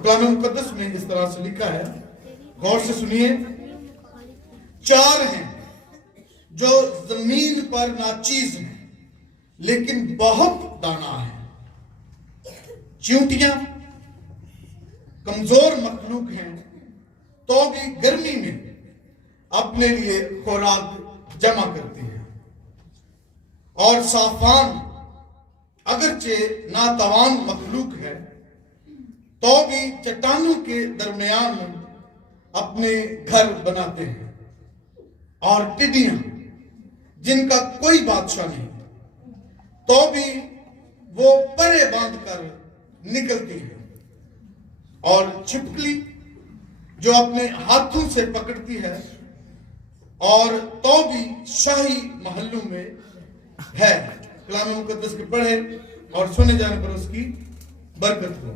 اور کلام مقدس میں اس طرح سے لکھا ہے، غور سے سنیے، 4 ہیں جو زمین پر ناچیز ہیں لیکن بہت دانا ہیں۔ چیونٹیاں کمزور مخلوق ہیں تو بھی گرمی میں اپنے لیے خوراک جمع کرتی ہیں، اور صافان اگرچہ ناتوان مخلوق ہے تو بھی چٹانوں کے درمیان اپنے گھر بناتے ہیں، اور ٹڈیاں جن کا کوئی بادشاہ نہیں تو بھی وہ پرے باندھ کر نکلتی ہیں، اور چھپکلی جو اپنے ہاتھوں سے پکڑتی ہے اور تو بھی شاہی محلوں میں ہے۔ کلام مقدس کے پڑھے اور سنے جانے پر اس کی برکت ہو،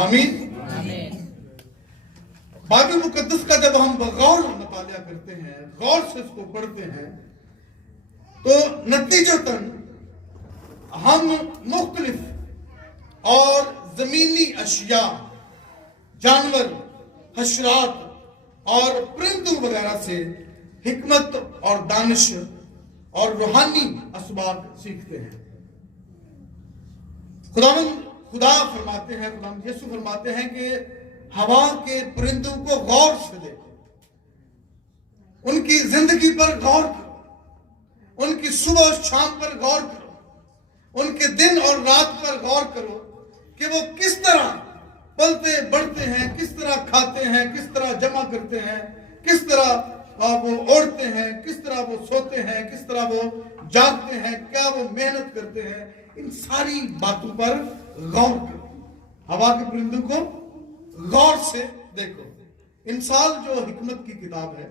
آمین۔ بائبل مقدس کا جب ہم بغور مطالعہ کرتے ہیں، غور سے اس کو پڑھتے ہیں، تو نتیجتاً ہم مختلف اور زمینی اشیاء، جانور، حشرات اور پرندوں وغیرہ سے حکمت اور دانش اور روحانی اسباق سیکھتے ہیں۔ خدا فرماتے ہیں، خدا یسوع فرماتے ہیں کہ ہوا کے پرندوں کو غور سے دیکھو، ان کی زندگی پر غور کرو، ان کی صبح و شام پر غور کرو، ان کے دن اور رات پر غور کرو کہ وہ کس طرح پلتے بڑھتے ہیں، کس طرح کھاتے ہیں، کس طرح جمع کرتے ہیں، کس طرح وہ اڑتے ہیں، کس طرح وہ سوتے ہیں، کس طرح وہ جاگتے ہیں، کیا وہ محنت کرتے ہیں۔ ان ساری باتوں پر غور کرو، ہوا کے پرندوں کو غور سے دیکھو۔ انسان جو حکمت کی کتاب ہے،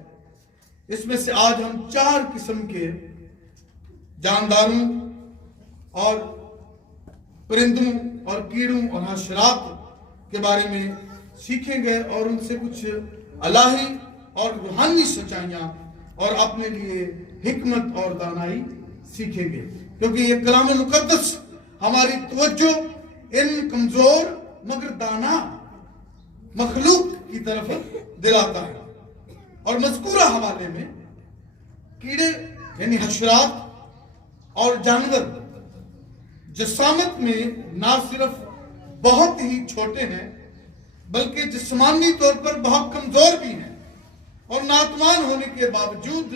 اس میں سے آج ہم 4 قسم کے جانداروں اور پرندوں اور کیڑوں اور حشرات کے بارے میں سیکھیں گے، اور ان سے کچھ الہی اور روحانی سچائیاں اور اپنے لیے حکمت اور دانائی سیکھیں گے، کیونکہ یہ کلام مقدس ہماری توجہ ان کمزور مگر دانا مخلوق کی طرف دلاتا ہے۔ اور مذکورہ حوالے میں کیڑے یعنی حشرات اور جانور جسامت میں نہ صرف بہت ہی چھوٹے ہیں بلکہ جسمانی طور پر بہت کمزور بھی ہیں، اور ناتوان ہونے کے باوجود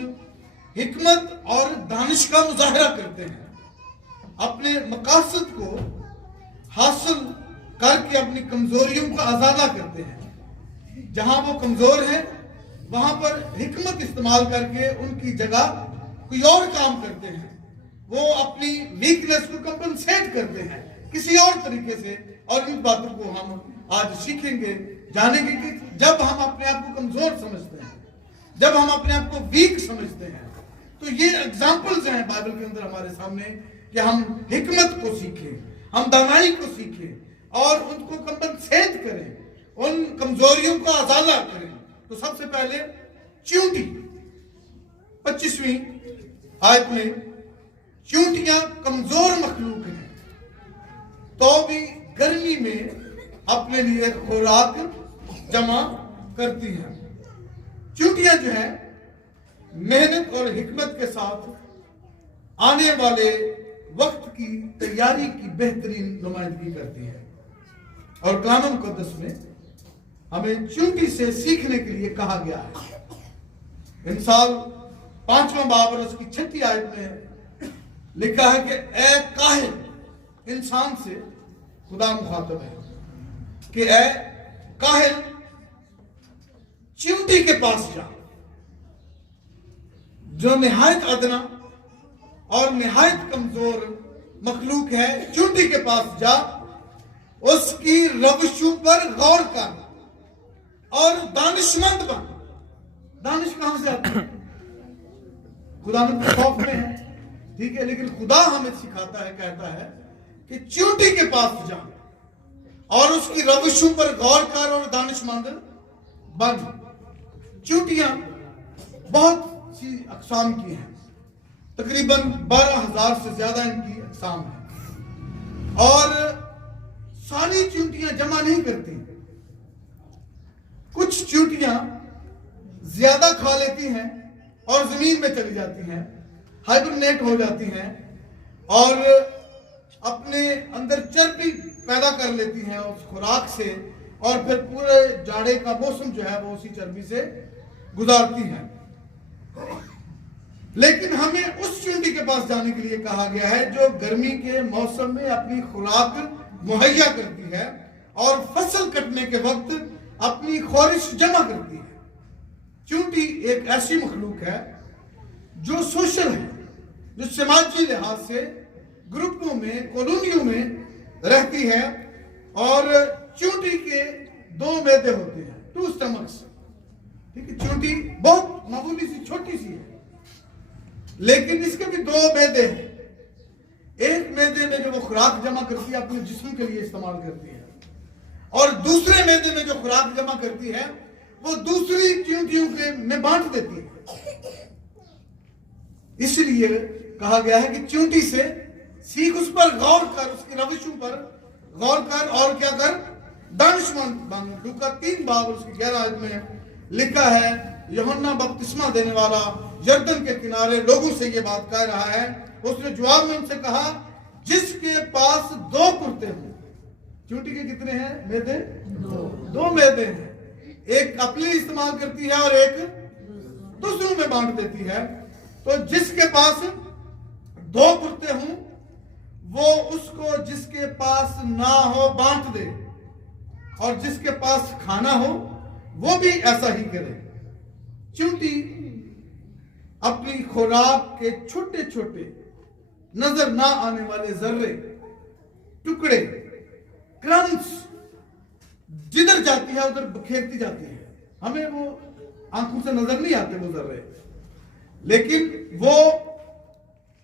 حکمت اور دانش کا مظاہرہ کرتے ہیں، اپنے مقاصد کو حاصل کر کے اپنی کمزوریوں کا ازالہ کرتے ہیں۔ جہاں وہ کمزور ہیں وہاں پر حکمت استعمال کر کے ان کی جگہ کوئی اور کام کرتے ہیں، وہ اپنی ویکنس کو کمپنسیٹ کرتے ہیں کسی اور طریقے سے۔ اور ان باتوں کو ہم آج سیکھیں گے، جانیں گے کہ جب ہم اپنے آپ کو کمزور سمجھتے ہیں، جب ہم اپنے آپ کو ویک سمجھتے ہیں، تو یہ اگزامپلز ہیں بائبل کے اندر ہمارے سامنے کہ ہم حکمت کو سیکھیں، ہم دانائی کو سیکھیں اور ان کو کمپنسیٹ کریں، ان کمزوریوں کا ازالہ کریں۔ تو سب سے پہلے چیونٹی 25ویں آیت میں، چیونٹیاں کمزور مخلوق ہیں تو بھی گرمی میں اپنے لیے خوراک جمع کرتی ہیں۔ چیونٹیاں جو ہیں محنت اور حکمت کے ساتھ آنے والے وقت کی تیاری کی بہترین نمائندگی کرتی ہے، اور کلام مقدس میں ہمیں چیونٹی سے سیکھنے کے لیے کہا گیا ہے۔ انسان 5واں باب اور اس کی 6 آیت میں لکھا ہے کہ اے کاہل، انسان سے خدا مخاطب ہے کہ اے کاہل چیونٹی کے پاس جا، جو نہایت ادنا اور نہایت کمزور مخلوق ہے، چیونٹی کے پاس جا، اس کی روشوں پر غور کر اور دانشمند بن۔ دانش کہاں سے آتی ہے؟ خدا کے خوف میں ہے، ٹھیک ہے، لیکن خدا ہمیں سکھاتا ہے، کہتا ہے کہ چیونٹی کے پاس جا اور اس کی روشوں پر غور کر اور دانشمند بن۔ چیونٹیاں بہت سی اقسام کی ہیں، تقریباً 12,000 سے زیادہ ان کی اقسام ہیں، اور ساری چیونٹیاں جمع نہیں کرتی، چونٹیاں زیادہ کھا لیتی ہیں اور زمین میں چلی جاتی ہیں، ہائبرنیٹ ہو جاتی ہیں اور اپنے اندر چربی پیدا کر لیتی ہیں اس خوراک سے، اور پھر پورے جاڑے کا موسم جو ہے وہ اسی چربی سے گزارتی ہیں۔ لیکن ہمیں اس چونٹی کے پاس جانے کے لیے کہا گیا ہے جو گرمی کے موسم میں اپنی خوراک مہیا کرتی ہے اور فصل کٹنے کے وقت اپنی خورش جمع کرتی ہے۔ چونٹی ایک ایسی مخلوق ہے جو سوشل ہے، جو سماجی لحاظ سے گروپوں میں، کالونیوں میں رہتی ہے، اور چونٹی کے 2 معدے ہوتے ہیں، 2 stomachs۔ ٹھیک ہے، چونٹی بہت معمولی سی چھوٹی سی ہے، لیکن اس کے بھی 2 معدے ہیں۔ ایک معدے میں جو وہ خوراک جمع کرتی ہے اپنے جسم کے لیے استعمال کرتی ہے، اور دوسرے معدے میں جو خوراک جمع کرتی ہے وہ دوسری چونٹیوں کے میں بانٹ دیتی ہے۔ اس لیے کہا گیا ہے کہ چونٹی سے سیکھ، اس پر غور کر، اس کی روشوں پر غور کر، اور کیا کر؟ دانشمند بن۔ لوکا 3 باب اس کی 11 آیت میں لکھا ہے، یوحنا بپتسمہ دینے والا یردن کے کنارے لوگوں سے یہ بات کہہ رہا ہے۔ اس نے جواب میں ان سے کہا، جس کے پاس 2 کرتے ہوں۔ چونٹی کے کتنے ہیں معدے؟ 2 معدے ہیں، ایک اپنے لیے استعمال کرتی ہے اور ایک دوسروں میں بانٹ دیتی ہے۔ تو جس کے پاس 2 کرتے ہوں وہ اس کو جس کے پاس نہ ہو بانٹ دے، اور جس کے پاس کھانا ہو وہ بھی ایسا ہی کرے۔ چونٹی اپنی خوراک کے چھوٹے چھوٹے نظر نہ آنے والے ذرے، ٹکڑے، کرمز جدھر جاتی ہے ادھر بکھیرتی جاتی ہے۔ ہمیں وہ آنکھوں سے نظر نہیں آتے وہ ذرے، لیکن وہ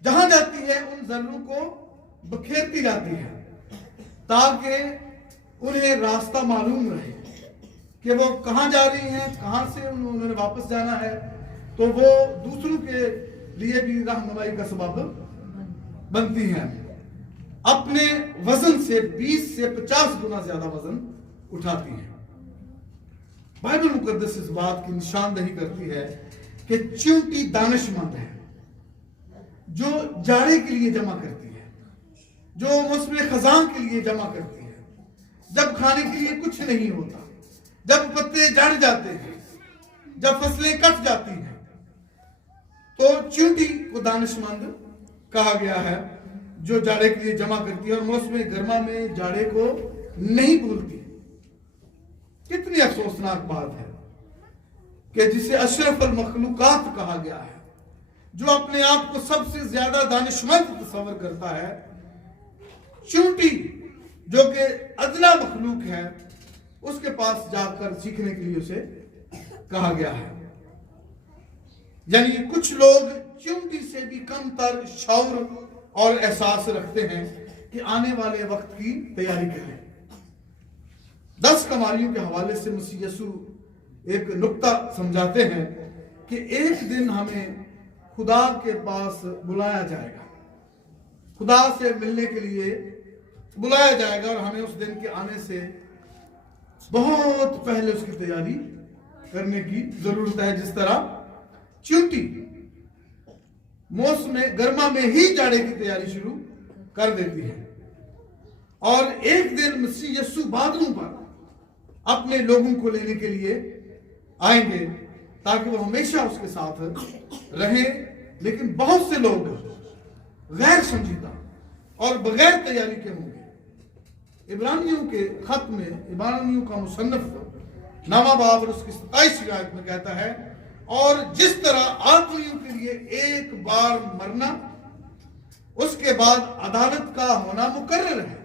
جہاں جاتی ہے ان ذروں کو بکھیرتی جاتی ہے تاکہ انہیں راستہ معلوم رہے کہ وہ کہاں جا رہی ہیں، کہاں سے انہوں نے واپس جانا ہے، تو وہ دوسروں کے لیے بھی رہنمائی کا سبب بنتی ہیں۔ اپنے وزن سے 20 سے 50 گنا زیادہ وزن اٹھاتی ہیں۔ بائبل مقدس اس بات کی نشاندہی کرتی ہے کہ چونٹی دانش مند ہے، جو جاڑے کے لیے جمع کرتی ہے، جو موسم خزاں کے لیے جمع کرتی ہے، جب کھانے کے لیے کچھ نہیں ہوتا، جب پتے جھڑ جاتے ہیں، جب فصلیں کٹ جاتی ہیں، تو چونٹی کو دانش مند کہا گیا ہے، جو جاڑے کے لیے جمع کرتی ہے اور موسم گرما میں جاڑے کو نہیں بھولتی۔ کتنی افسوسناک بات ہے کہ جسے اشرف المخلوقات کہا گیا ہے، جو اپنے آپ کو سب سے زیادہ دانشمند تصور کرتا ہے، چونٹی جو کہ ادنا مخلوق ہے، اس کے پاس جا کر سیکھنے کے لیے اسے کہا گیا ہے۔ یعنی کچھ لوگ چونٹی سے بھی کم تر شعور اور احساس رکھتے ہیں کہ آنے والے وقت کی تیاری کریں۔ 10 کماریوں کے حوالے سے مسیح یسوع ایک نقطہ سمجھاتے ہیں کہ ایک دن ہمیں خدا کے پاس بلایا جائے گا، خدا سے ملنے کے لیے بلایا جائے گا، اور ہمیں اس دن کے آنے سے بہت پہلے اس کی تیاری کرنے کی ضرورت ہے۔ جس طرح چونٹی موسم گرما میں ہی جاڑے کی تیاری شروع کر دیتی ہے، اور ایک دن مسیح یسوع بادلوں پر اپنے لوگوں کو لینے کے لیے آئیں گے تاکہ وہ ہمیشہ اس کے ساتھ رہیں، لیکن بہت سے لوگ غیر سنجیدہ اور بغیر تیاری کے ہوں گے۔ عبرانیوں کے خط میں عبرانیوں کا مصنف 9واں باب اور اس کی 27ویں آیت میں کہتا ہے، اور جس طرح آدمیوں کے لیے ایک بار مرنا، اس کے بعد عدالت کا ہونا مقرر ہے۔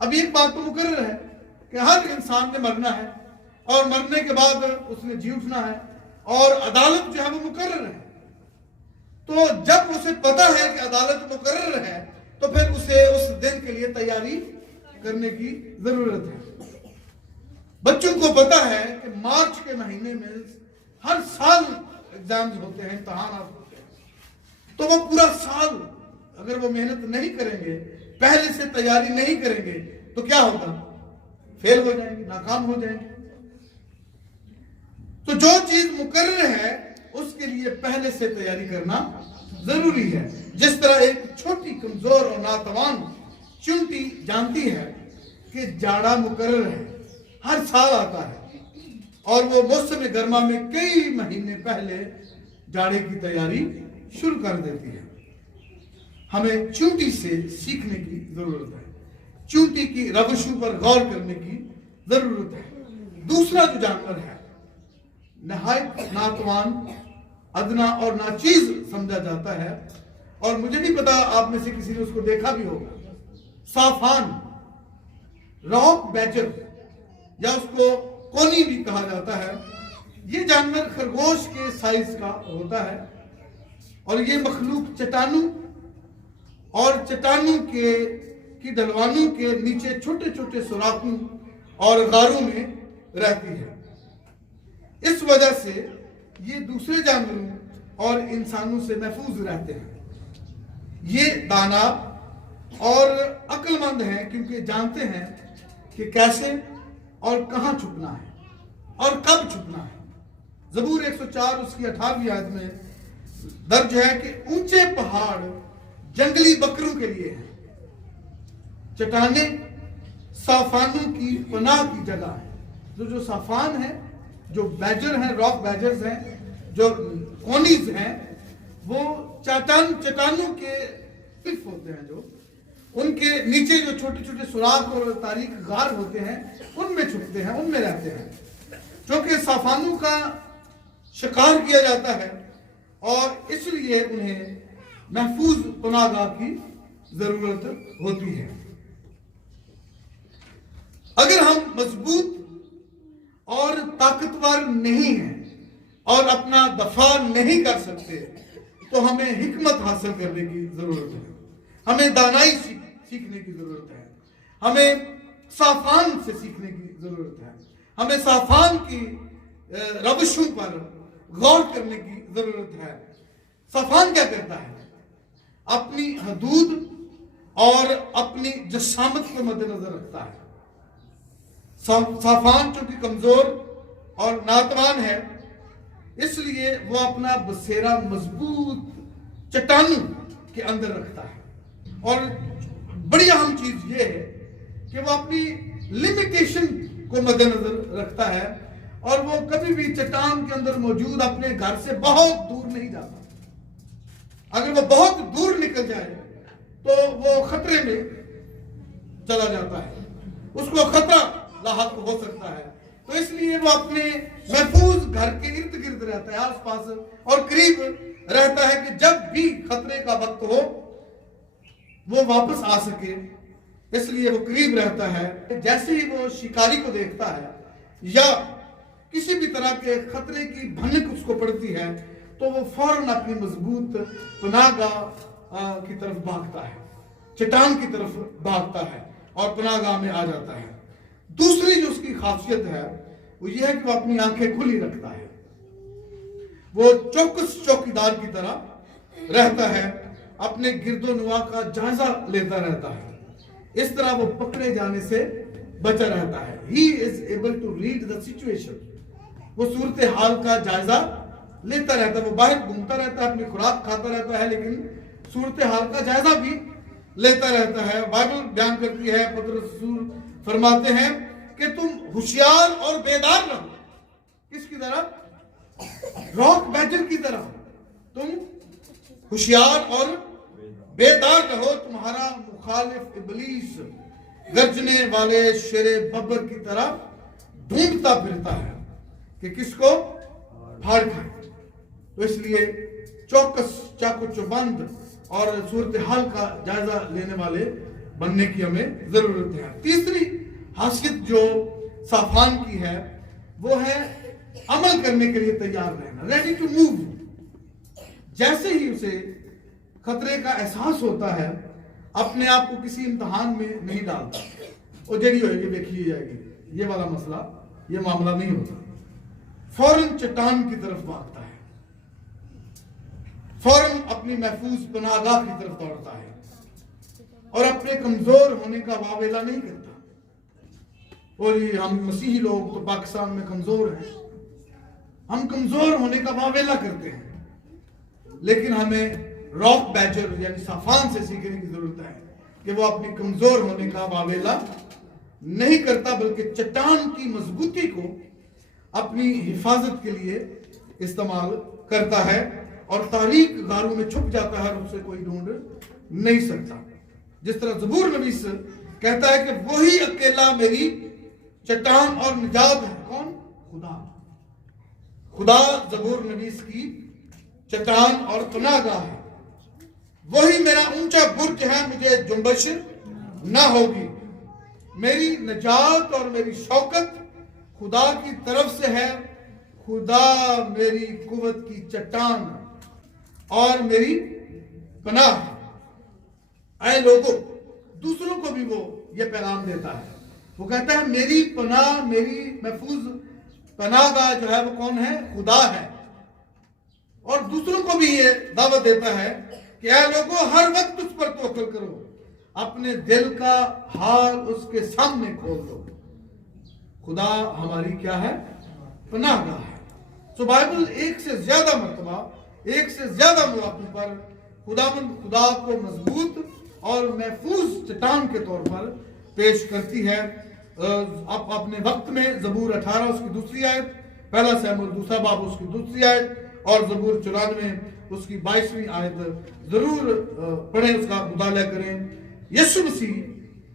اب ایک بات تو مقرر ہے کہ ہر انسان نے مرنا ہے، اور مرنے کے بعد اس نے جی اٹھنا ہے، اور عدالت جو ہے وہ مقرر ہے۔ تو جب اسے پتا ہے کہ عدالت مقرر ہے تو پھر اسے اس دن کے لیے تیاری کرنے کی ضرورت ہے۔ بچوں کو پتا ہے کہ مارچ کے مہینے میں ہر سال ایگزامز ہوتے ہیں، امتحانات ہوتے ہیں، تو وہ پورا سال اگر وہ محنت نہیں کریں گے، پہلے سے تیاری نہیں کریں گے، تو کیا ہوگا؟ فیل ہو جائیں گے، ناکام ہو جائیں گے۔ تو جو چیز مقرر ہے اس کے لیے پہلے سے تیاری کرنا ضروری ہے. جس طرح ایک چھوٹی کمزور اور ناتوان چونٹی جانتی ہے کہ جاڑا مقرر ہے، ہر سال آتا ہے، اور وہ موسم گرما میں کئی مہینے پہلے جاڑے کی تیاری شروع کر دیتی ہے. ہمیں چونٹی سے سیکھنے کی ضرورت ہے، چونٹی کی روشوں پر غور کرنے کی ضرورت ہے. دوسرا جو جانور ہے نہایت ناتوان، ادنا اور ناچیز سمجھا جاتا ہے، اور مجھے نہیں پتا آپ میں سے کسی نے اس کو دیکھا بھی ہوگا، صافان، راک بیچر یا اس کو کونی بھی کہا جاتا ہے. یہ جانور خرگوش کے سائز کا ہوتا ہے، اور یہ مخلوق چٹانوں اور چٹانوں کی ڈھلوانوں کے نیچے چھوٹے چھوٹے سوراخوں اور غاروں میں رہتی ہے. اس وجہ سے یہ دوسرے جانوروں اور انسانوں سے محفوظ رہتے ہیں. یہ دانا اور عقل مند ہیں کیونکہ جانتے ہیں کہ کیسے اور کہاں چھپنا ہے اور کب چھپنا ہے. زبور 104 اس کی 18ویں آیت میں درج ہے کہ اونچے پہاڑ جنگلی بکروں کے لیے ہیں، چٹانیں صافانوں کی پناہ کی جگہ ہے. جو صافان ہیں، جو بیجر ہیں، راک بیجرز ہیں، جو کونیز ہیں، وہ چٹانوں کے پف ہوتے ہیں، جو ان کے نیچے جو چھوٹے چھوٹے سوراخ اور تاریک غار ہوتے ہیں ان میں چھپتے ہیں، ان میں رہتے ہیں. چونکہ صافانوں کا شکار کیا جاتا ہے اور اس لیے انہیں محفوظ پناہ گاہ کی ضرورت ہوتی ہے. اگر ہم مضبوط اور طاقتور نہیں ہیں اور اپنا دفاع نہیں کر سکتے تو ہمیں حکمت حاصل کرنے کی ضرورت ہے، ہمیں دانائی سیکھنے کی ضرورت ہے، ہمیں صافان سے سیکھنے کی ضرورت ہے، ہمیں صافان کی روشوں پر غور کرنے کی ضرورت ہے. صافان کیا کرتا ہے؟ اپنی حدود اور اپنی جسامت کو مد نظر رکھتا ہے. صافان چونکہ کمزور اور ناتوان ہے، اس لیے وہ اپنا بسیرا مضبوط چٹانوں کے اندر رکھتا ہے. اور بڑی اہم چیز یہ ہے کہ وہ اپنی لمیٹیشن کو مد نظر رکھتا ہے، اور وہ کبھی بھی چٹان کے اندر موجود اپنے گھر سے بہت دور نہیں جاتا. اگر وہ بہت دور نکل جائے تو وہ خطرے میں چلا جاتا ہے، اس کو خطرہ لاحق ہو سکتا ہے. تو اس لیے وہ اپنے محفوظ گھر کے ارد گرد رہتا ہے، آس پاس اور قریب رہتا ہے کہ جب بھی خطرے کا وقت ہو وہ واپس آ سکے. اس لیے وہ قریب رہتا ہے. جیسے ہی وہ شکاری کو دیکھتا ہے یا کسی بھی طرح کے خطرے کی بھنک اس کو پڑتی ہے تو وہ فوراً اپنی مضبوط پناہ گاہ کی طرف بھاگتا ہے، چٹان کی طرف بھاگتا ہے اور پناہ گاہ میں آ جاتا ہے. دوسری جو اس کی خاصیت ہے وہ یہ ہے کہ وہ اپنی آنکھیں کھلی رکھتا ہے. وہ چوکس چوکیدار کی طرح رہتا ہے، اپنے گرد و نواح کا جائزہ لیتا رہتا ہے. اس طرح وہ پکڑے جانے سے بچا رہتا ہے. He is able to read the situation. وہ صورتحال کا جائزہ لیتا رہتا ہے. وہ باہر گھومتا رہتا ہے، اپنی خوراک کھاتا رہتا ہے، لیکن صورتحال کا جائزہ بھی لیتا رہتا ہے. بائبل بیان کرتی ہے، پطرس رسول فرماتے ہیں کہ تم ہوشیار اور بیدار رہو. کس کی طرح؟ راک بیجر کی طرح. تم ہوشیار اور بیدار رہو. تمہارا مخالف ابلیس گرجنے والے شیر ببر کی طرح ڈھونڈتا پھرتا ہے کہ کس کو پھاڑ کھائے. تو اس لیے چوکس چاقو چوبند اور صورتحال کا جائزہ لینے والے بننے کی ہمیں ضرورت ہے. تیسری حیثیت جو صافان کی ہے وہ ہے عمل کرنے کے لیے تیار رہنا، ریڈی ٹو موو. جیسے ہی اسے خطرے کا احساس ہوتا ہے اپنے آپ کو کسی امتحان میں نہیں ڈالتا. وہ جڑی ہوئے گی دیکھی جائے گی، یہ والا مسئلہ، یہ معاملہ نہیں ہوتا. فوراً چٹان کی طرف بھاگتا ہے، فوراً اپنی محفوظ پناہ گاہ کی طرف دوڑتا ہے اور اپنے کمزور ہونے کا واویلا نہیں کرتا. اور یہ ہم مسیحی لوگ تو پاکستان میں کمزور ہیں، ہم کمزور ہونے کا واویلا کرتے ہیں، لیکن ہمیں راک بیجر یعنی صافان سے سیکھنے کی ضرورت ہے کہ وہ اپنی کمزور ہونے کا واویلا نہیں کرتا، بلکہ چٹان کی مضبوطی کو اپنی حفاظت کے لیے استعمال کرتا ہے اور تاریک غاروں میں چھپ جاتا ہے اور اسے کوئی ڈھونڈ نہیں سکتا۔ جس طرح زبور نویس کہتا ہے کہ وہی اکیلا میری چٹان اور نجات ہے۔ کون؟ خدا۔ خدا زبور نویس کی چٹان اور پناہ گاہ ہے۔ وہی میرا اونچا برج ہے، مجھے جنبش نہ ہوگی۔ میری نجات اور میری شوکت خدا کی طرف سے ہے۔ خدا میری قوت کی چٹان اور میری پناہ ہے۔ اے لوگوں، دوسروں کو بھی وہ یہ پیغام دیتا ہے۔ وہ کہتا ہے میری پناہ، میری محفوظ پناہ گاہ جو ہے وہ کون ہے؟ خدا ہے۔ اور دوسروں کو بھی یہ دعوت دیتا ہے کہ اے لوگوں، ہر وقت اس پر توکل کرو، اپنے دل کا حال اس کے سامنے کھول دو۔ خدا ہماری کیا ہے؟ پناہ گاہ ہے۔ تو بائبل ایک سے زیادہ مرتبہ، ایک سے زیادہ مواقع پر خدا کو مضبوط اور محفوظ چٹان کے طور پر پیش کرتی ہے۔ آپ اپنے وقت میں زبور 18 اس کی دوسری آیت، پہلا سیموئیل دوسرا باب اس کی دوسری آیت اور زبور 94 اس کی 22ویں آیت ضرور پڑھیں، اس کا مطالعہ کریں۔ یسوع مسیح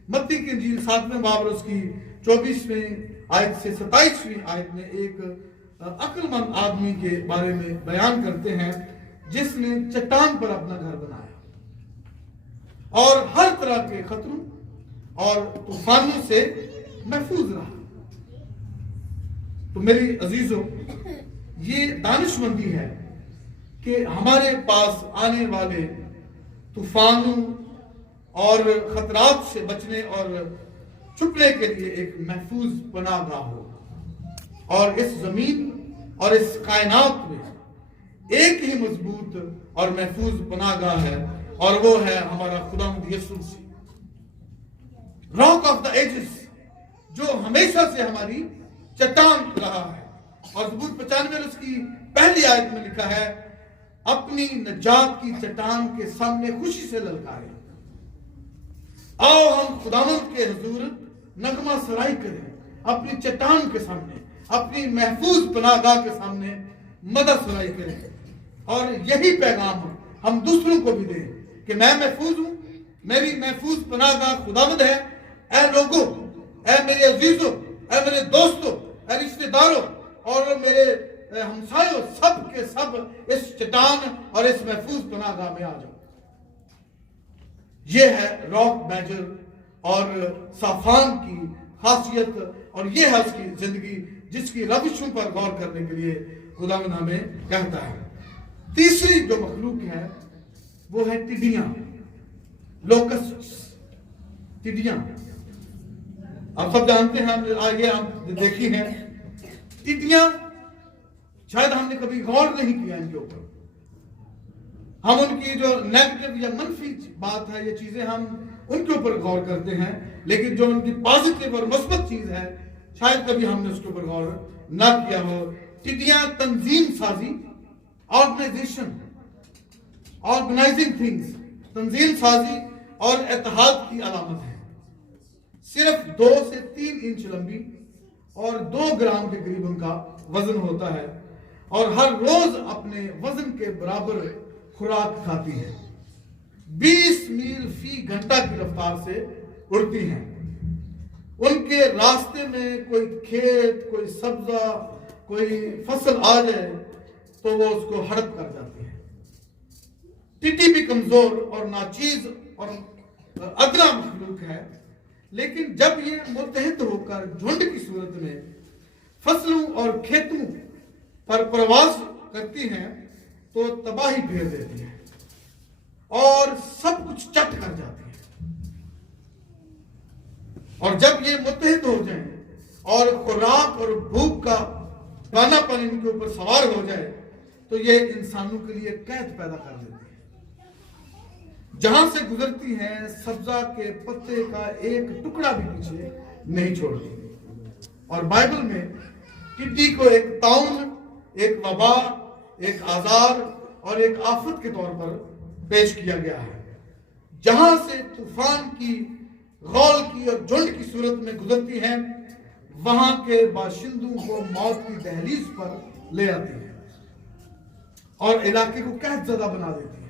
متی کی انجیل 7ویں باب اس کی 24ویں آیت سے 27ویں آیت میں ایک عقل مند آدمی کے بارے میں بیان کرتے ہیں جس نے چٹان پر اپنا گھر بنایا اور ہر طرح کے خطروں اور طوفانوں سے محفوظ رہا۔ تو میری عزیزوں، یہ دانش مندی ہے کہ ہمارے پاس آنے والے طوفانوں اور خطرات سے بچنے اور چھپنے کے لیے ایک محفوظ پناہ گاہ ہو، اور اس زمین اور اس کائنات میں ایک ہی مضبوط اور محفوظ پناہ گاہ ہے، اور وہ ہے ہمارا خداوند یسوع مسیح، راک آف دا ایجز، جو ہمیشہ سے ہماری چٹان رہا ہے۔ اور زبور 95 میں اس کی پہلی آیت میں لکھا ہے اپنی نجات کی چٹان کے سامنے خوشی سے للکاریں۔ آؤ ہم خداوند کے حضور نغمہ سرائی کریں، اپنی چٹان کے سامنے، اپنی محفوظ پناہ گاہ کے سامنے مدد سرائی کریں، اور یہی پیغام ہم دوسروں کو بھی دیں کہ میں محفوظ ہوں، میری محفوظ پناہ گاہ خداوند ہے۔ اے لوگوں، اے میرے عزیزوں، اے میرے دوستوں، اے رشتہ داروں اور میرے ہمسایوں، سب کے سب اس چٹان اور اس محفوظ پناہ گاہ میں آ جاؤ۔ یہ ہے راک بیجر اور صافان کی خاصیت، اور یہ ہے اس کی زندگی جس کی روشوں پر غور کرنے کے لیے خداوند ہمیں کہتا ہے۔ تیسری جو مخلوق ہے وہ ہے ٹڈیاں، لوکسٹس، ٹڈیاں۔ آپ سب جانتے ہیں، آگے ہم دیکھی ہیں ٹڈیاں، شاید ہم نے کبھی غور نہیں کیا ان کے اوپر۔ ہم ان کی جو نیگیٹو یا منفی بات ہے، یہ چیزیں ہم ان کے اوپر غور کرتے ہیں، لیکن جو ان کی پازیٹیو اور مثبت چیز ہے شاید کبھی ہم نے اس کے اوپر غور نہ کیا ہو۔ ٹڈیاں تنظیم سازی، آرگنائزنگ تھنگز، تنظیم سازی اور اتحاد کی علامت ہے۔ صرف 2 سے 3 انچ لمبی اور 2 گرام کے قریب ان کا وزن ہوتا ہے، اور ہر روز اپنے وزن کے برابر خوراک کھاتی ہے۔ 20 میل فی گھنٹہ کی رفتار سے اڑتی ہیں۔ ان کے راستے میں کوئی کھیت، کوئی سبزہ، کوئی فصل آ جائے تو وہ اس کو ہڑپ کر جاتی ہے۔ ٹڈی بھی کمزور اور ناچیز اور ادنا مخلوق ہے، لیکن جب یہ متحد ہو کر جھنڈ کی صورت میں فصلوں اور کھیتوں پر پرواز کرتی ہیں تو تباہی پھیر دیتی ہے اور سب کچھ چٹ کر جاتی ہے۔ اور جب یہ متحد ہو جائیں اور خوراک اور بھوک کا دانا پن ان کے اوپر سوار ہو جائے تو یہ انسانوں کے لیے قید پیدا کر دیتی ہے۔ جہاں سے گزرتی ہیں سبزہ کے پتے کا ایک ٹکڑا بھی پیچھے نہیں چھوڑتی۔ اور بائبل میں ٹڈی کو ایک طاعون ایک وبا، ایک آزار اور ایک آفت کے طور پر پیش کیا گیا ہے۔ جہاں سے طوفان کی، غول کی اور جھنڈ کی صورت میں گزرتی ہیں، وہاں کے باشندوں کو موت کی دہلیز پر لے آتی ہے اور علاقے کو قحط زدہ بنا دیتی ہے۔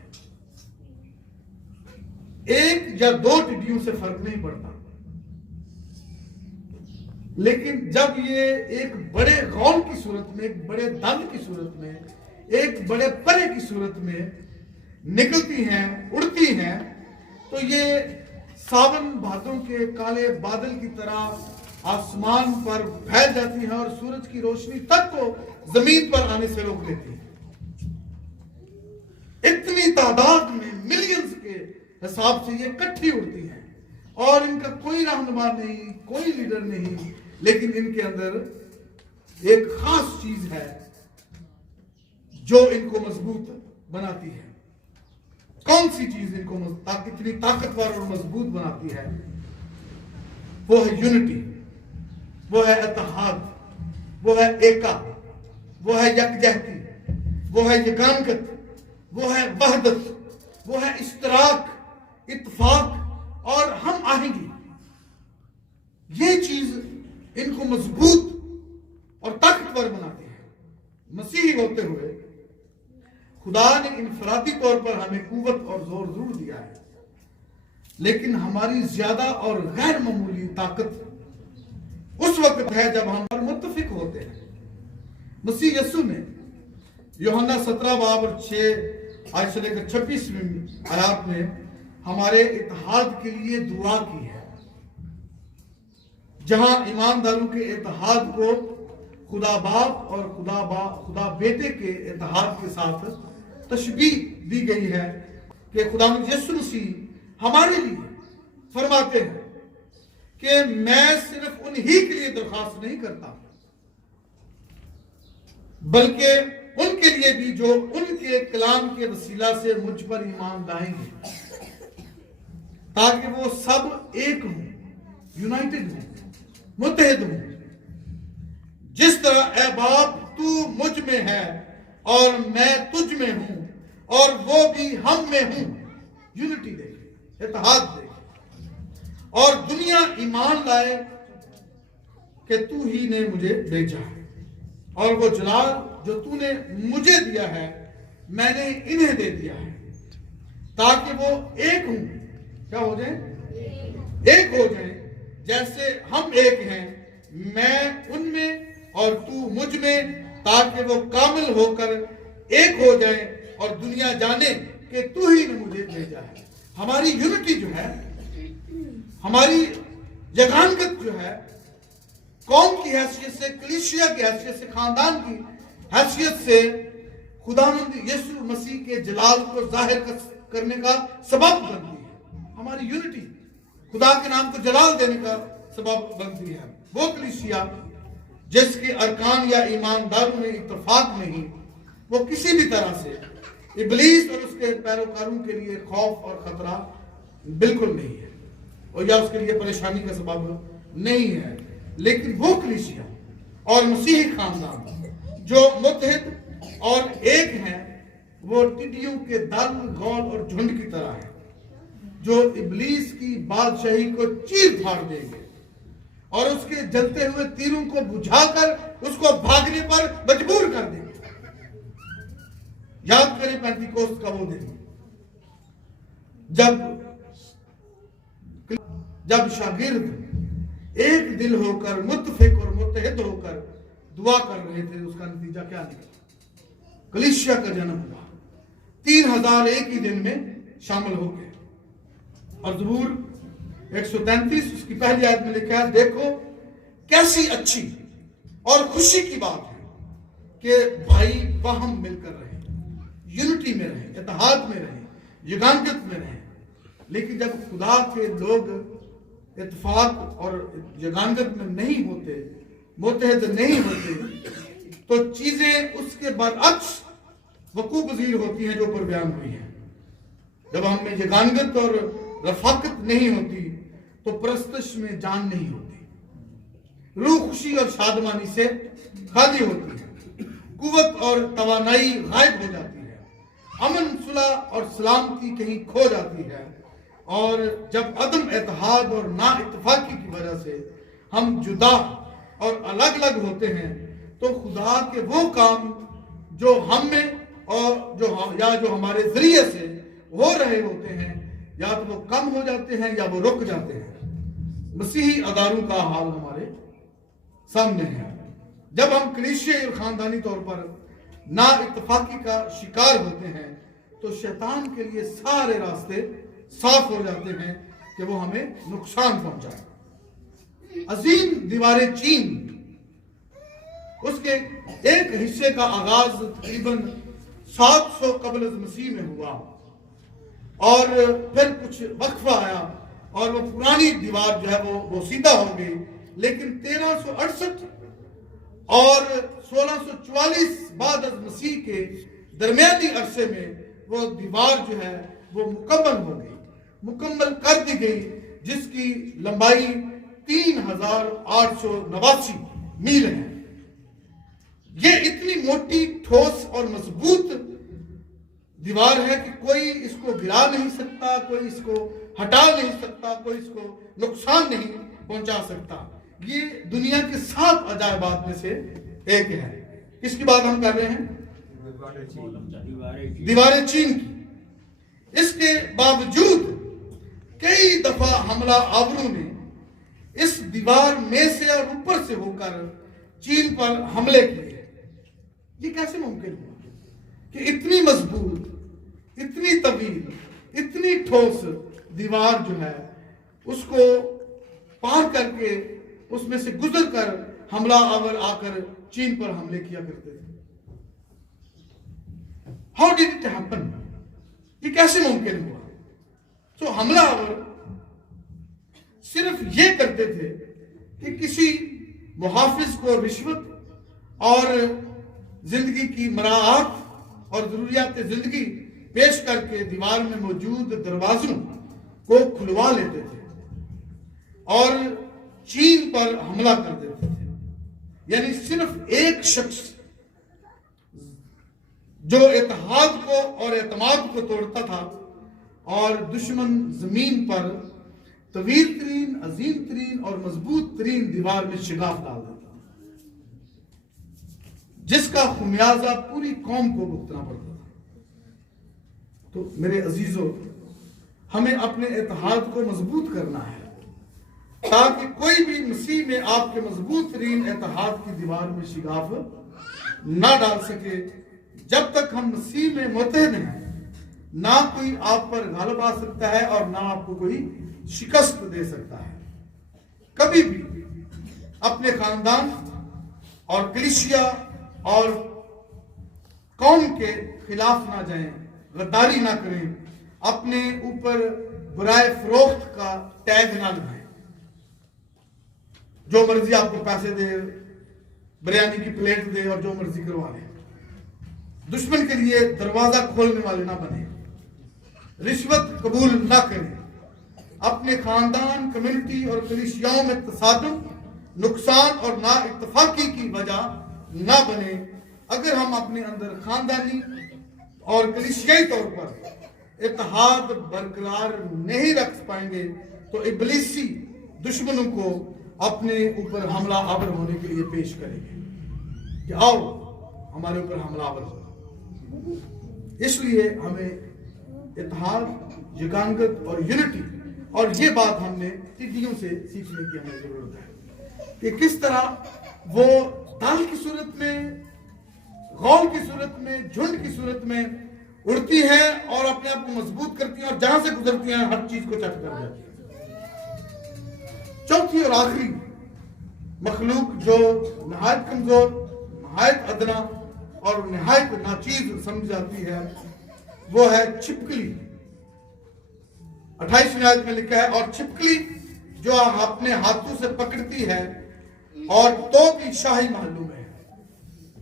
ایک یا دو ٹڈیوں سے فرق نہیں پڑتا، لیکن جب یہ ایک بڑے غول کی صورت میں، ایک بڑے دل کی صورت میں، ایک بڑے پرے کی صورت میں نکلتی ہیں، اڑتی ہیں، تو یہ ساون بھادوں کے کالے بادل کی طرح آسمان پر پھیل جاتی ہیں اور سورج کی روشنی تک کو زمین پر آنے سے روک لیتی ہیں۔ اتنی تعداد میں ملینز کے حساب سے یہ کٹھی اڑتی ہیں اور ان کا کوئی رہنما نہیں، کوئی لیڈر نہیں، لیکن ان کے اندر ایک خاص چیز ہے جو ان کو مضبوط بناتی ہے۔ کون سی چیز ان کو اتنی طاقتور اور مضبوط بناتی ہے؟ وہ ہے یونٹی، وہ ہے اتحاد، وہ ہے ایکا، وہ ہے یکجہتی، وہ ہے یگانگت، وہ ہے وحدت، وہ ہے اشتراک، اتفاق اور ہم آہنگی۔ یہ چیز ان کو مضبوط اور طاقتور بناتی ہے۔ مسیحی ہوتے ہوئے خدا نے انفرادی طور پر ہمیں قوت اور زور ضرور دیا ہے، لیکن ہماری زیادہ اور غیر معمولی طاقت اس وقت ہے جب ہم پر متفق ہوتے ہیں۔ مسیح یسوع نے یوحنا 17 باب اور 6 آیت سے لے کر 26 آیات میں ہمارے اتحاد کے لیے دعا کی ہے، جہاں ایمانداروں کے اتحاد کو خدا باپ اور خدا بیٹے کے اتحاد کے ساتھ تشبیہ دی گئی ہے کہ خداوند یسوع مسیح ہمارے لیے فرماتے ہیں کہ میں صرف انہی کے لیے درخواست نہیں کرتا، بلکہ ان کے لیے بھی جو ان کے کلام کے وسیلہ سے مجھ پر ایمان لائیں گے، تاکہ وہ سب ایک ہوں، یونائٹڈ ہوں، متحد ہوں، جس طرح اے باپ تو مجھ میں ہے اور میں تجھ میں ہوں اور وہ بھی ہم میں ہوں۔ یونٹی دیکھیں، اتحاد دیکھیں، اور دنیا ایمان لائے کہ تو ہی نے مجھے بھیجا ہے، اور وہ جلال جو تو نے مجھے دیا ہے میں نے انہیں دے دیا ہے، تاکہ وہ ایک ہوں۔ کیا ہو جائیں؟ ایک ہو جائیں، جیسے ہم ایک ہیں، میں ان میں اور تو مجھ میں، تاکہ وہ کامل ہو کر ایک ہو جائیں اور دنیا جانے کہ تو ہی نے مجھے بھیجا ہے۔ ہماری یونٹی جو ہے، ہماری یگانگت جو ہے، قوم کی حیثیت سے، کلیسیا کی حیثیت سے، خاندان کی حیثیت سے، خداوند یسوع مسیح کے جلال کو ظاہر کرنے کا سبب بنتی ہے۔ ہماری یونٹی خدا کے نام کو جلال دینے کا سبب بنتی ہے۔ وہ کلیسیا جس کے ارکان یا ایمانداروں میں اتفاق نہیں، وہ کسی بھی طرح سے ابلیس اور اس کے پیروکاروں کے لیے خوف اور خطرہ بالکل نہیں ہے، اور یا اس کے لیے پریشانی کا سبب نہیں ہے، لیکن وہ کلیسیا اور مسیحی خاندان جو متحد اور ایک ہیں، وہ ٹڈیوں کے دل، غول اور جھنڈ کی طرح ہے، جو ابلیس کی بادشاہی کو چیر پھاڑ دیں گے اور اس کے جلتے ہوئے تیروں کو بجھا کر اس کو بھاگنے پر مجبور کر دیں گے۔ یاد کریں پینتیکوست کا وہ دن، جب شاگرد ایک دل ہو کر، متفق اور متحد ہو کر دعا کر رہے تھے، اس کا نتیجہ کیا نکلا؟ کلیسیا کا جنم ہوا، 3000 ایک ہی دن میں شامل ہو گئے۔ اور زبور 133 اس کی پہلی آیت میں لکھا ہے، دیکھو کیسی اچھی اور خوشی کی بات ہے کہ بھائی باہم مل کر رہیں، یونٹی میں رہیں، اتحاد میں رہیں، یگانگت میں رہیں۔ لیکن جب خدا کے لوگ اتفاق اور یگانگت میں نہیں ہوتے، متحد نہیں ہوتے، تو چیزیں اس کے برعکس وقوع پذیر ہوتی ہیں جو پر بیان ہوئی ہیں۔ جب ہم میں یگانگت اور رفاقت نہیں ہوتی تو پرستش میں جان نہیں ہوتی، روح خوشی اور شادمانی سے خالی ہوتی ہے۔ قوت اور توانائی غائب ہو جاتی ہے، امن صلح اور سلامتی کہیں کھو جاتی ہے، اور جب عدم اتحاد اور نا اتفاقی کی وجہ سے ہم جدا اور الگ الگ ہوتے ہیں تو خدا کے وہ کام جو ہم میں اور جو ہمارے ذریعے سے ہو رہے ہوتے ہیں یا تو وہ کم ہو جاتے ہیں یا وہ رک جاتے ہیں۔ مسیحی اداروں کا حال ہمارے سامنے ہے۔ جب ہم کلیسیائی اور خاندانی طور پر نا اتفاقی کا شکار ہوتے ہیں تو شیطان کے لیے سارے راستے صاف ہو جاتے ہیں کہ وہ ہمیں نقصان پہنچائے۔ عظیم دیوار چین، اس کے ایک حصے کا آغاز تقریباً 700 قبل از مسیح میں ہوا، اور پھر کچھ وقفہ آیا اور وہ پرانی دیوار جو ہے وہ سیدھا ہو گئی، لیکن 1368 اور 1644 بعد از مسیح کے درمیانی عرصے میں وہ دیوار جو ہے وہ مکمل ہو گئی، مکمل کر دی گئی، جس کی لمبائی 3889 میل ہے۔ یہ اتنی موٹی، ٹھوس اور مضبوط دیوار ہے کہ کوئی اس کو گرا نہیں سکتا، کوئی اس کو ہٹا نہیں سکتا، کوئی اس کو نقصان نہیں پہنچا سکتا۔ یہ دنیا کے 7 عجائبات میں سے ایک ہے۔ اس کی بات ہم کر رہے ہیں دیوار چین کی۔ اس کے باوجود کئی دفعہ حملہ آوروں نے اس دیوار میں سے اور اوپر سے ہو کر چین پر حملے کیے۔ یہ کیسے ممکن ہوا کہ اتنی مضبوط، اتنی طویل، اتنی ٹھوس دیوار جو ہے اس کو پار کر کے، اس میں سے گزر کر حملہ آور آ کر چین پر حملے کیا کرتے تھے؟ How did it happen؟ یہ کیسے ممکن ہوا؟ تو حملہ آور صرف یہ کرتے تھے کہ کسی محافظ کو رشوت اور زندگی کی مراعات اور ضروریات زندگی پیش کر کے دیوار میں موجود دروازوں کو کھلوا لیتے تھے اور چین پر حملہ کر دیتے تھے۔ یعنی صرف ایک شخص جو اتحاد کو اور اعتماد کو توڑتا تھا اور دشمن زمین پر طویل ترین، عظیم ترین اور مضبوط ترین دیوار میں شگاف ڈال دیتا، جس کا خمیازہ پوری قوم کو بھگتنا پڑتا تھا۔ تو میرے عزیزوں، ہمیں اپنے اتحاد کو مضبوط کرنا ہے تاکہ کوئی بھی مسیح میں آپ کے مضبوط ترین اتحاد کی دیوار میں شگاف نہ ڈال سکے۔ جب تک ہم مسیح میں متحد ہیں، نہ کوئی آپ پر غالب آ سکتا ہے اور نہ آپ کو کوئی شکست دے سکتا ہے۔ کبھی بھی اپنے خاندان اور کلیسیا اور قوم کے خلاف نہ جائیں، غداری نہ کریں، اپنے اوپر برائے فروخت کا ٹیگ نہ لگائیں۔ جو مرضی آپ کو پیسے دے، بریانی کی پلیٹ دے اور جو مرضی کروا لے۔ دشمن کے لیے دروازہ کھولنے والے نہ بنے، رشوت قبول نہ کریں، اپنے خاندان، کمیونٹی اور کلیسیاؤں میں تصادم، نقصان اور نا اتفاقی کی وجہ نہ بنے۔ اگر ہم اپنے اندر خاندانی اور کلیسیائی طور پر اتحاد برقرار نہیں رکھ پائیں گے تو ابلیسی دشمنوں کو اپنے اوپر حملہ آور ہونے کے لیے پیش کریں گے کہ آؤ ہمارے اوپر حملہ آور ہو۔ اس لیے ہمیں اتحاد، یگانگت اور یونٹی، اور یہ بات ہم نے ٹڈیوں سے سیکھنے کی ہمیں ضرورت ہے کہ کس طرح وہ دل کی صورت میں، غول کی صورت میں، جھنڈ کی صورت میں اڑتی ہے اور اپنے آپ کو مضبوط کرتی ہیں اور جہاں سے گزرتی ہیں ہر چیز کو چٹ کر جاتی ہیں۔ چوتھی اور آخری مخلوق جو نہایت کمزور، نہایت ادنا اور نہایت ناچیز سمجھ جاتی ہے وہ ہے چھپکلی۔ 28ویں آیت میں لکھا ہے، اور چھپکلی جو اپنے ہاتھوں سے پکڑتی ہے اور تو بھی شاہی محلوں میں ہے،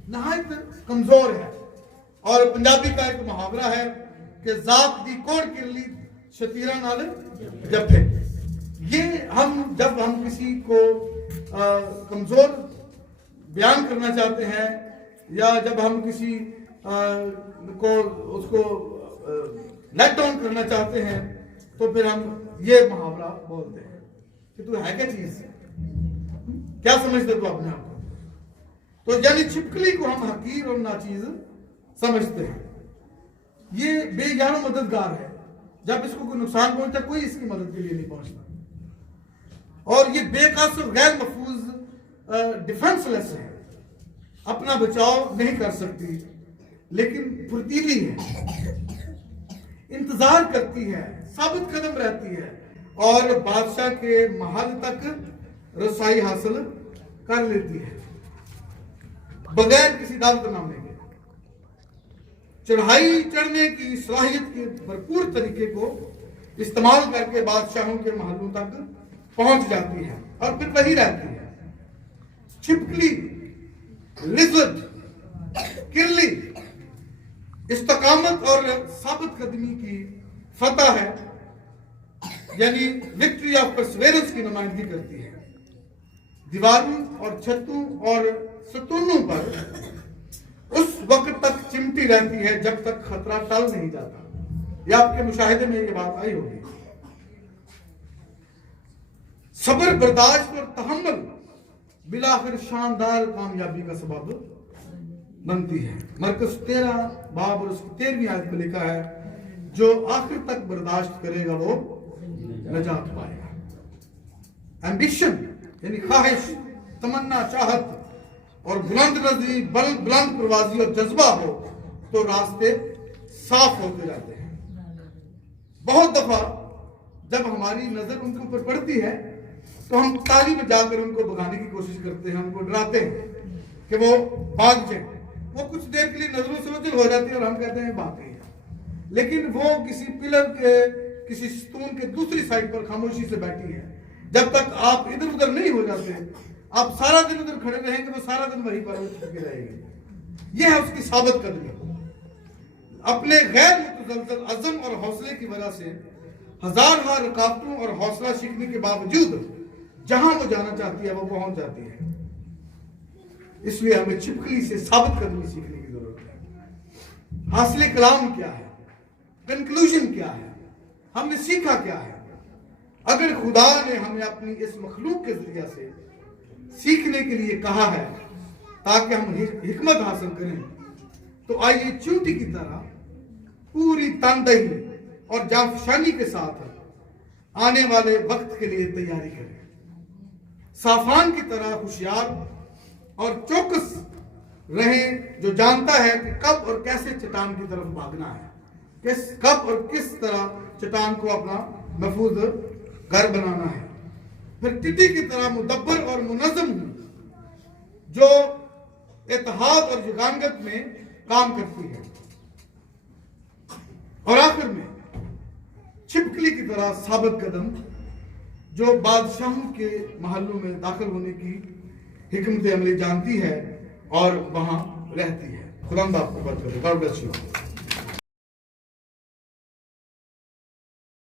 نہایت کمزور ہے۔ اور پنجابی کا ایک محاورہ ہے کہ ذات دی کوڑ کرلی شتیرہ نال جبھے۔ یہ جب ہم کسی کو کمزور بیان کرنا چاہتے ہیں یا جب ہم کسی اس کو لیٹ ڈاؤن کرنا چاہتے ہیں تو پھر ہم یہ محاورہ بولتے ہیں کہ تو ہے کیا چیز، کیا سمجھتے تو اپنے آپ کو. تو یعنی چھپکلی کو ہم حقیر اور ناچیز سمجھتے ہیں. یہ بے یار و مددگار ہے، جب اس کو کوئی نقصان پہنچتا کوئی اس کی مدد کے لیے نہیں پہنچتا. اور یہ بے قصد اور غیر محفوظ ڈیفنس لیس ہے، اپنا بچاؤ نہیں کر سکتی، لیکن پھرتیلی ہے، انتظار کرتی ہے، ثابت قدم رہتی ہے اور بادشاہ کے محل تک رسائی حاصل کر لیتی ہے بغیر کسی دعوت نامے کے. چڑھائی چڑھنے کی صلاحیت کے بھرپور طریقے کو استعمال کر کے بادشاہوں کے محلوں تک پہنچ جاتی ہے اور پھر وہی رہتی ہے. چھپکلی، لزرڈ، کرلی استقامت اور ثابت قدمی کی فتح ہے، یعنی وکٹری آف پرسویرنس کی نمائندگی کرتی ہے. دیواروں اور چھتوں اور ستونوں پر اس وقت تک چمٹی رہتی ہے جب تک خطرہ ٹل نہیں جاتا. یہ آپ کے مشاہدے میں یہ بات آئی ہوگی. صبر، برداشت اور تحمل بالآخر شاندار کامیابی کا سبب بنتی ہے. مرکز 13 باب اور اس کی 13ویں آیت میں لکھا ہے جو آخر تک برداشت کرے گا وہ نجات پائے گا. ایمبیشن یعنی خواہش، تمنا، چاہت اور بلند نظری، بلند پروازی اور جذبہ ہو تو راستے صاف ہوتے جاتے ہیں. بہت دفعہ جب ہماری نظر ان کے اوپر پڑتی ہے تو ہم تالی میں جا کر ان کو بھگانے کی کوشش کرتے ہیں، ان کو ڈراتے ہیں کہ وہ بھاگ جائیں. وہ کچھ دیر کے لیے نظروں سے اوجھل ہو جاتی ہے اور ہم کہتے ہیں بھاگ گئی، لیکن وہ کسی پلر کے، کسی ستون کے دوسری سائڈ پر خاموشی سے بیٹھی ہے. جب تک آپ ادھر ادھر نہیں ہو جاتے، آپ سارا دن ادھر کھڑے رہیں گے، وہ سارا دن وہیں پر چھپے رہے گی. یہ ہے اس کی ثابت قدمی. اپنے غیر متزلزل عزم اور حوصلے کی وجہ سے ہزارہ رکاوٹوں اور حوصلہ شکنی کے باوجود جہاں وہ جانا چاہتی ہے وہ پہنچ جاتی ہے. اس لیے ہمیں چھپکلی سے ثابت قدمی سیکھنے کی ضرورت ہے. حاصل کلام کیا ہے، کنکلوژن کیا ہے، ہم نے سیکھا کیا ہے. اگر خدا نے ہمیں اپنی اس مخلوق کے ذریعے سے سیکھنے کے لیے کہا ہے تاکہ ہم حکمت حاصل کریں تو آئیے چونٹی کی طرح پوری تندہی اور جانفشانی کے ساتھ آنے والے وقت کے لیے تیاری کریں. صافان کی طرح ہوشیار اور چوکس رہیں جو جانتا ہے کہ کب اور کیسے چٹان کی طرف بھاگنا ہے، کب اور کس طرح چٹان کو اپنا محفوظ گھر بنانا ہے. پھر ٹٹی کی طرح مدبر اور منظم ہوں جو اتحاد اور یگانگت میں کام کرتی ہے. اور آخر میں چھپکلی کی طرح ثابت قدم جو بادشاہوں کے محلوں میں داخل ہونے کی حکمت عملی جانتی ہے اور وہاں رہتی ہے. خدا آپ کو برکت دے. God bless you.